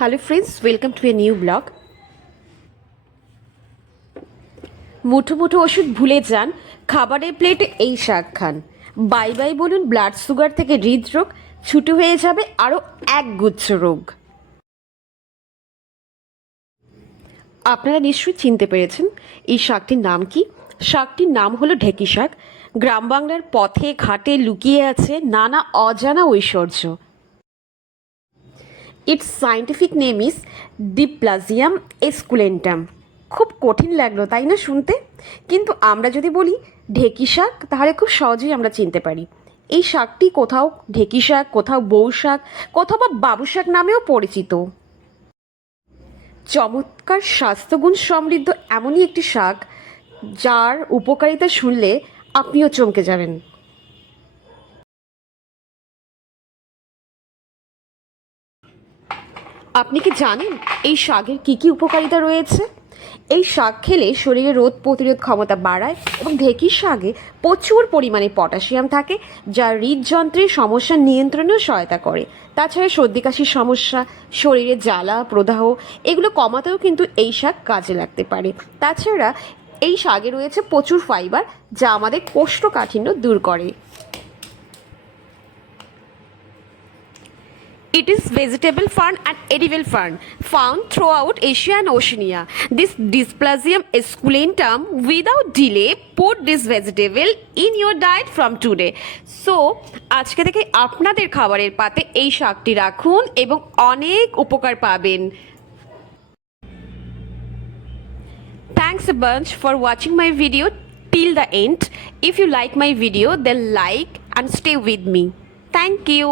Hello friends, welcome to a new blog. মুঠো মুঠো ওষুধ ভুলে যান, খাবারের প্লেটে এই শাক খান। বাই বাই বলুন ব্লাড সুগার থেকে হৃদরোগ, ছুটি হয়ে যাবে আরও একগুচ্ছ রোগ। আপনারা নিশ্চয়ই চিনতে পেরেছেন এই শাকটির নাম কি। শাকটির নাম হলো ঢেঁকি শাক। গ্রাম বাংলার পথে ঘাটে লুকিয়ে আছে নানা অজানা ঐশ্বর্য। Its scientific name is Diplazium esculentum. খুব কঠিন লাগলো তাই না শুনতে, কিন্তু আমরা যদি বলি ঢেঁকি শাক তাহলে খুব সহজেই আমরা চিনতে পারি। এই শাকটি কোথাও ঢেঁকি শাক, কোথাও বউ শাক, কোথাও বা বাবু শাক নামেও পরিচিত। চমৎকার স্বাস্থ্যগুণ সমৃদ্ধ এমনই একটি শাক যার উপকারিতা শুনলে আপনিও চমকে যাবেন। আপনি কি জানেন এই শাকের কী কী উপকারিতা রয়েছে? এই শাক খেলে শরীরে রোগ প্রতিরোধ ক্ষমতা বাড়ায় এবং ঢেঁকি শাকে প্রচুর পরিমাণে পটাশিয়াম থাকে যা হৃদযন্ত্রের সমস্যা নিয়ন্ত্রণেও সহায়তা করে। তাছাড়া সর্দি কাশির সমস্যা, শরীরে জ্বালা প্রদাহ এগুলো কমাতেও কিন্তু এই শাক কাজে লাগতে পারে। তাছাড়া এই শাকে রয়েছে প্রচুর ফাইবার যা আমাদের কোষ্ঠকাঠিন্য দূর করে। It is vegetable fern and edible fern found throughout Asia and Oceania. This Dysplasium esculentum, without delay, put this vegetable in your diet from today. So, আজকে থেকে আপনাদের খাবারের পাতে এই শাকটি রাখুন এবং অনেক উপকার পাবেন। Thanks a bunch for watching my video till the end. If you like my video, then like and stay with me. Thank you.